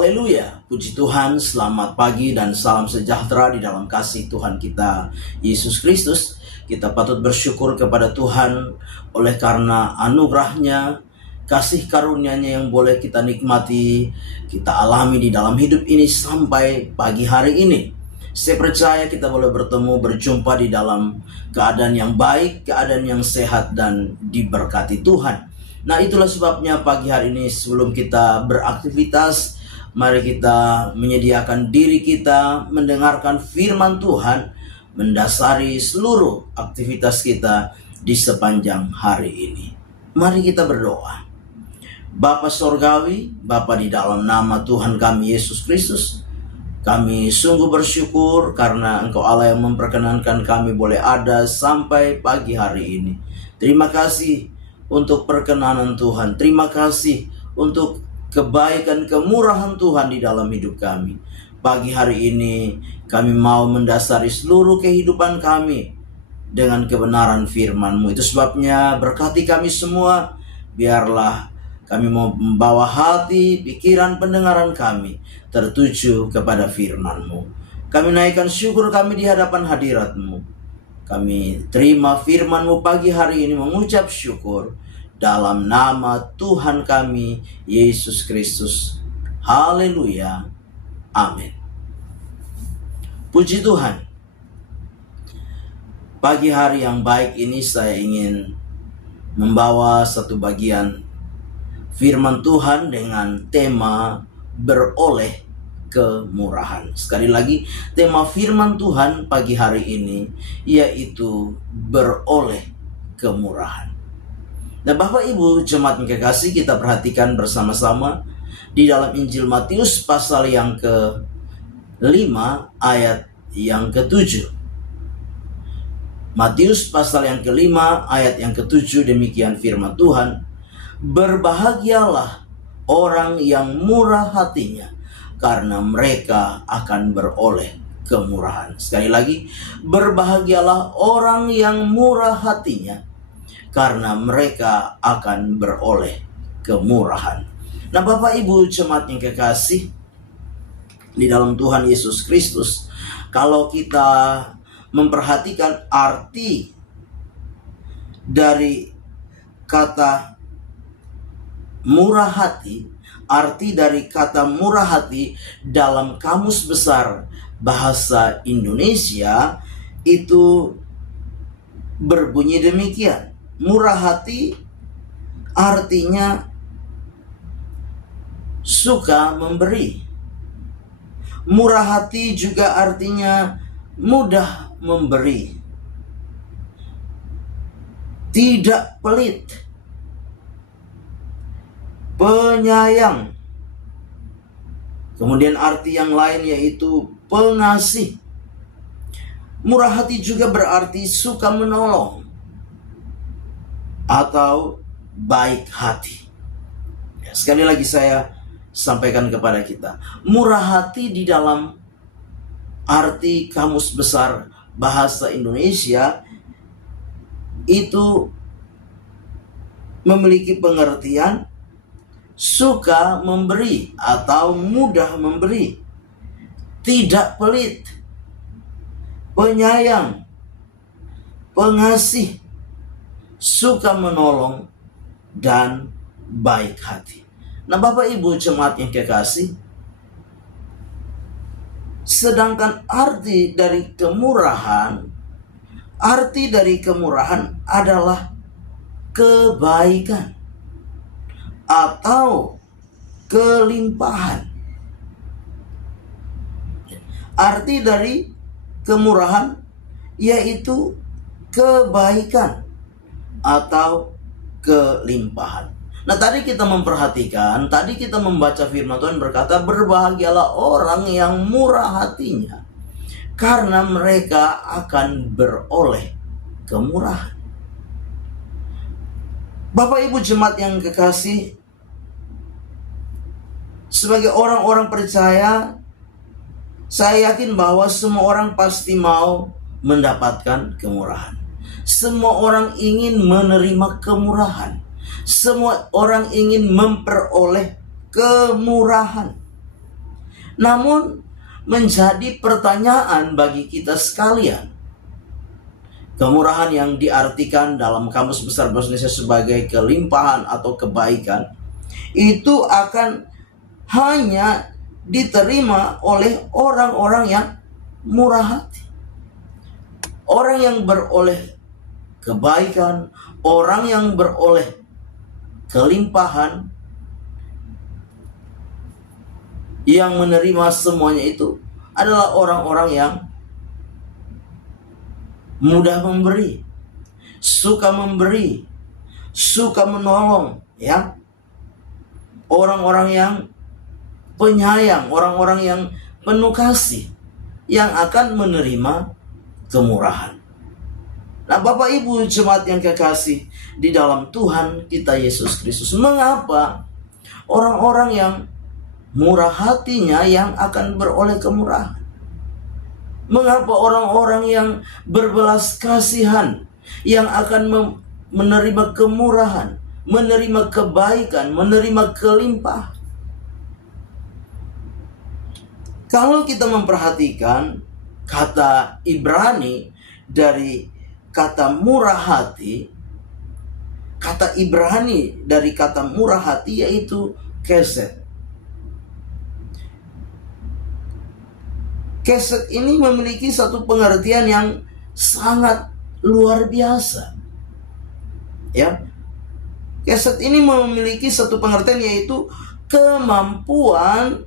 Haleluya, puji Tuhan, selamat pagi dan salam sejahtera di dalam kasih Tuhan kita Yesus Kristus. Kita patut bersyukur kepada Tuhan oleh karena anugerahnya, kasih karunia-Nya yang boleh kita nikmati, kita alami di dalam hidup ini sampai pagi hari ini. Saya percaya kita boleh bertemu, berjumpa di dalam keadaan yang baik, keadaan yang sehat dan diberkati Tuhan. Nah, itulah sebabnya pagi hari ini sebelum kita beraktivitas, mari kita menyediakan diri kita mendengarkan firman Tuhan, mendasari seluruh aktivitas kita di sepanjang hari ini. Mari kita berdoa. Bapa Sorgawi, Bapa di dalam nama Tuhan kami Yesus Kristus, kami sungguh bersyukur karena Engkau Allah yang memperkenankan kami boleh ada sampai pagi hari ini. Terima kasih untuk perkenanan Tuhan. Terima kasih untuk kebaikan, kemurahan Tuhan di dalam hidup kami. Pagi hari ini kami mau mendasari seluruh kehidupan kami dengan kebenaran firman-Mu. Itu sebabnya berkati kami semua. Biarlah kami mau membawa hati, pikiran, pendengaran kami tertuju kepada firman-Mu. Kami naikkan syukur kami di hadapan hadirat-Mu. Kami terima firman-Mu pagi hari ini mengucap syukur dalam nama Tuhan kami Yesus Kristus. Haleluya. Amin. Puji Tuhan. Pagi hari yang baik ini saya ingin membawa satu bagian firman Tuhan dengan tema beroleh kemurahan. Sekali lagi, tema firman Tuhan pagi hari ini yaitu beroleh kemurahan. Nah, Bapak Ibu jemaat yang kekasih, kita perhatikan bersama-sama di dalam Injil Matius pasal yang ke-5 ayat yang ke-7. Matius pasal yang ke-5 ayat yang ke-7, demikian firman Tuhan. Berbahagialah orang yang murah hatinya, karena mereka akan beroleh kemurahan. Sekali lagi, berbahagialah orang yang murah hatinya, karena mereka akan beroleh kemurahan. Nah, Bapak Ibu jemaat yang kekasih di dalam Tuhan Yesus Kristus, kalau kita memperhatikan arti dari kata murah hati, arti dari kata murah hati dalam Kamus Besar Bahasa Indonesia itu berbunyi demikian. Murah hati artinya suka memberi. Murah hati juga artinya mudah memberi. Tidak pelit. Penyayang. Kemudian arti yang lain yaitu pengasih. Murah hati juga berarti suka menolong atau baik hati. Ya, sekali lagi saya sampaikan kepada kita, murah hati di dalam arti Kamus Besar Bahasa Indonesia itu memiliki pengertian suka memberi atau mudah memberi, tidak pelit, penyayang, pengasih, suka menolong, dan baik hati. Nah, Bapak Ibu jemaat yang kekasih, sedangkan arti dari kemurahan adalah kebaikan atau kelimpahan. Arti dari kemurahan yaitu kebaikan atau kelimpahan. Nah, tadi kita membaca firman Tuhan berkata, berbahagialah orang yang murah hatinya, karena mereka akan beroleh kemurahan. Bapak Ibu jemaat yang kekasih, sebagai orang-orang percaya, saya yakin bahwa semua orang pasti mau mendapatkan kemurahan. Semua orang ingin menerima kemurahan. Semua orang ingin memperoleh kemurahan. Namun menjadi pertanyaan bagi kita sekalian, kemurahan yang diartikan dalam Kamus Besar Bahasa Indonesia sebagai kelimpahan atau kebaikan, itu akan hanya diterima oleh orang-orang yang murah hati. Orang yang beroleh kebaikan, orang yang beroleh kelimpahan, yang menerima semuanya itu adalah orang-orang yang mudah memberi, suka menolong, ya. Orang-orang yang penyayang, orang-orang yang penuh kasih, yang akan menerima kemurahan. Nah, Bapak Ibu jemaat yang kekasih di dalam Tuhan kita Yesus Kristus, mengapa orang-orang yang murah hatinya yang akan beroleh kemurahan? Mengapa orang-orang yang berbelas kasihan yang akan menerima kemurahan, menerima kebaikan, menerima kelimpahan? Kalau kita memperhatikan kata Ibrani dari kata murah hati, kata Ibrani dari kata murah hati yaitu kesed. Kesed ini memiliki satu pengertian yang sangat luar biasa. Ya. Kesed ini memiliki satu pengertian yaitu kemampuan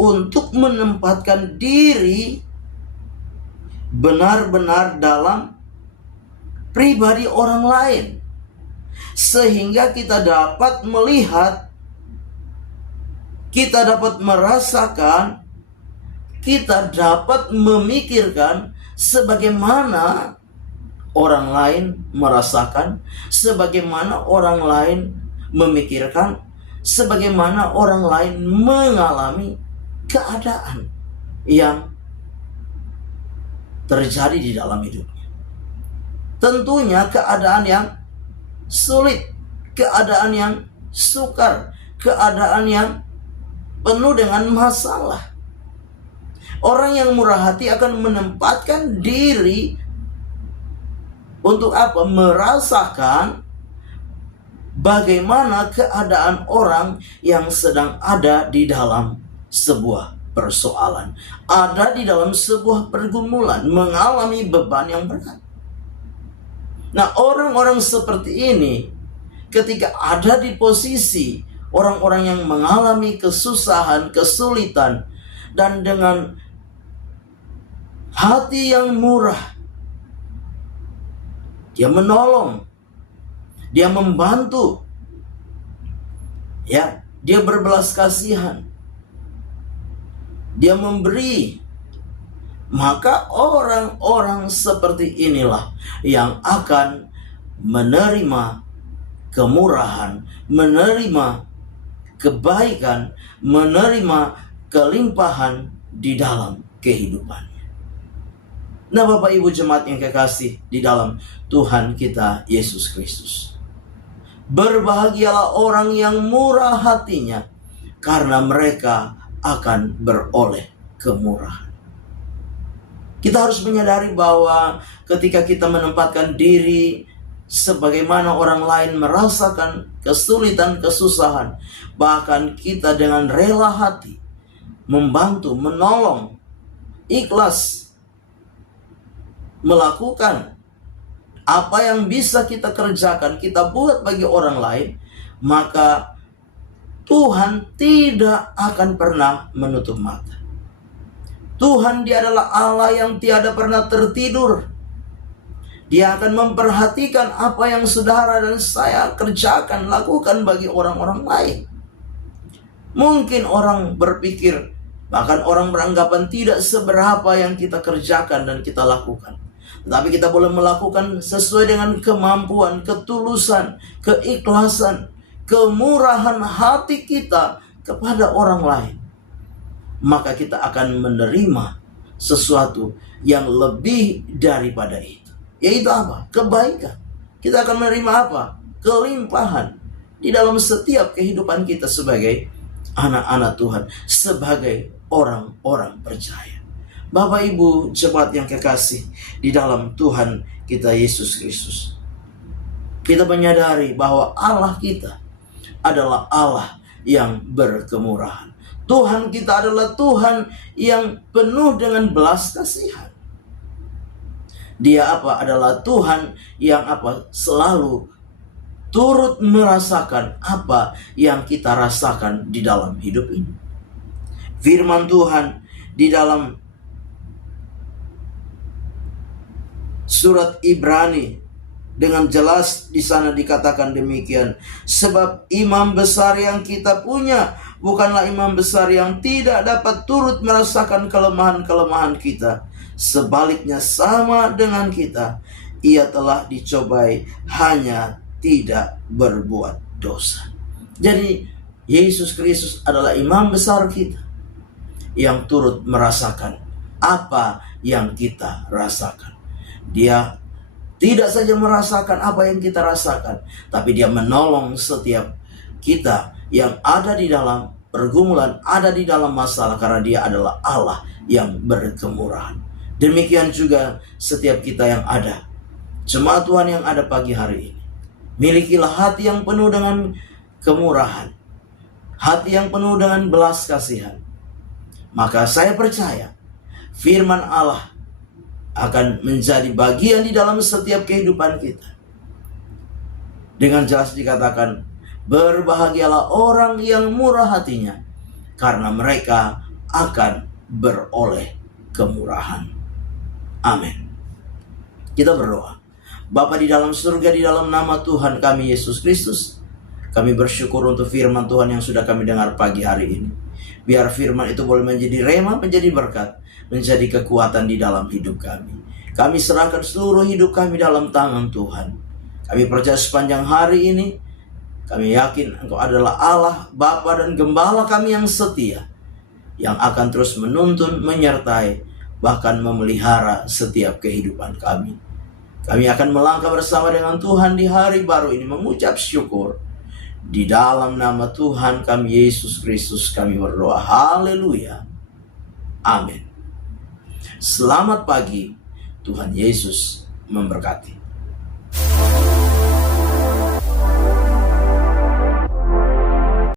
untuk menempatkan diri benar-benar dalam pribadi orang lain, sehingga kita dapat melihat, kita dapat merasakan, kita dapat memikirkan sebagaimana orang lain merasakan, sebagaimana orang lain memikirkan, sebagaimana orang lain mengalami keadaan yang terjadi di dalam hidupnya. Tentunya keadaan yang sulit, keadaan yang sukar, keadaan yang penuh dengan masalah. Orang yang murah hati akan menempatkan diri untuk apa? Merasakan bagaimana keadaan orang yang sedang ada di dalam sebuah persoalan, ada di dalam sebuah pergumulan, mengalami beban yang berat. Nah, orang-orang seperti ini ketika ada di posisi orang-orang yang mengalami kesusahan, kesulitan, dan dengan hati yang murah, dia menolong, dia membantu, ya, dia berbelas kasihan, dia memberi. Maka orang-orang seperti inilah yang akan menerima kemurahan, menerima kebaikan, menerima kelimpahan di dalam kehidupannya. Nah, Bapak Ibu jemaat yang kekasih di dalam Tuhan kita Yesus Kristus, berbahagialah orang yang murah hatinya, karena mereka akan beroleh kemurahan. Kita harus menyadari bahwa ketika kita menempatkan diri sebagaimana orang lain merasakan kesulitan, kesusahan, bahkan kita dengan rela hati membantu, menolong, ikhlas melakukan apa yang bisa kita kerjakan, kita buat bagi orang lain, maka Tuhan tidak akan pernah menutup mata. Tuhan, Dia adalah Allah yang tiada pernah tertidur. Dia akan memperhatikan apa yang saudara dan saya kerjakan, lakukan bagi orang-orang lain. Mungkin orang berpikir, bahkan orang beranggapan tidak seberapa yang kita kerjakan dan kita lakukan. Tetapi kita boleh melakukan sesuai dengan kemampuan, ketulusan, keikhlasan, kemurahan hati kita kepada orang lain. Maka kita akan menerima sesuatu yang lebih daripada itu. Yaitu apa? Kebaikan. Kita akan menerima apa? Kelimpahan di dalam setiap kehidupan kita sebagai anak-anak Tuhan, sebagai orang-orang percaya. Bapak Ibu jemaat yang kekasih di dalam Tuhan kita Yesus Kristus, kita menyadari bahwa Allah kita adalah Allah yang berkemurahan. Tuhan kita adalah Tuhan yang penuh dengan belas kasihan. Dia adalah Tuhan yang selalu turut merasakan apa yang kita rasakan di dalam hidup ini. Firman Tuhan di dalam surat Ibrani dengan jelas di sana dikatakan demikian. Sebab imam besar yang kita punya bukanlah imam besar yang tidak dapat turut merasakan kelemahan-kelemahan kita. Sebaliknya sama dengan kita, ia telah dicobai hanya tidak berbuat dosa. Jadi Yesus Kristus adalah imam besar kita yang turut merasakan apa yang kita rasakan. Dia tidak saja merasakan apa yang kita rasakan, tapi dia menolong setiap kita yang ada di dalam pergumulan, ada di dalam masalah, karena dia adalah Allah yang berkemurahan. Demikian juga setiap kita yang ada, jemaat Tuhan yang ada pagi hari ini, milikilah hati yang penuh dengan kemurahan, hati yang penuh dengan belas kasihan. Maka saya percaya firman Allah akan menjadi bagian di dalam setiap kehidupan kita. Dengan jelas dikatakan, berbahagialah orang yang murah hatinya, karena mereka akan beroleh kemurahan. Amin. Kita berdoa. Bapa di dalam surga, di dalam nama Tuhan kami Yesus Kristus, kami bersyukur untuk firman Tuhan yang sudah kami dengar pagi hari ini. Biar firman itu boleh menjadi rema, menjadi berkat, menjadi kekuatan di dalam hidup kami. Kami serahkan seluruh hidup kami dalam tangan Tuhan. Kami percaya sepanjang hari ini, kami yakin Engkau adalah Allah, Bapa dan Gembala kami yang setia, yang akan terus menuntun, menyertai, bahkan memelihara setiap kehidupan kami. Kami akan melangkah bersama dengan Tuhan di hari baru ini, mengucap syukur. Di dalam nama Tuhan kami Yesus Kristus kami berdoa. Haleluya. Amin. Selamat pagi. Tuhan Yesus memberkati.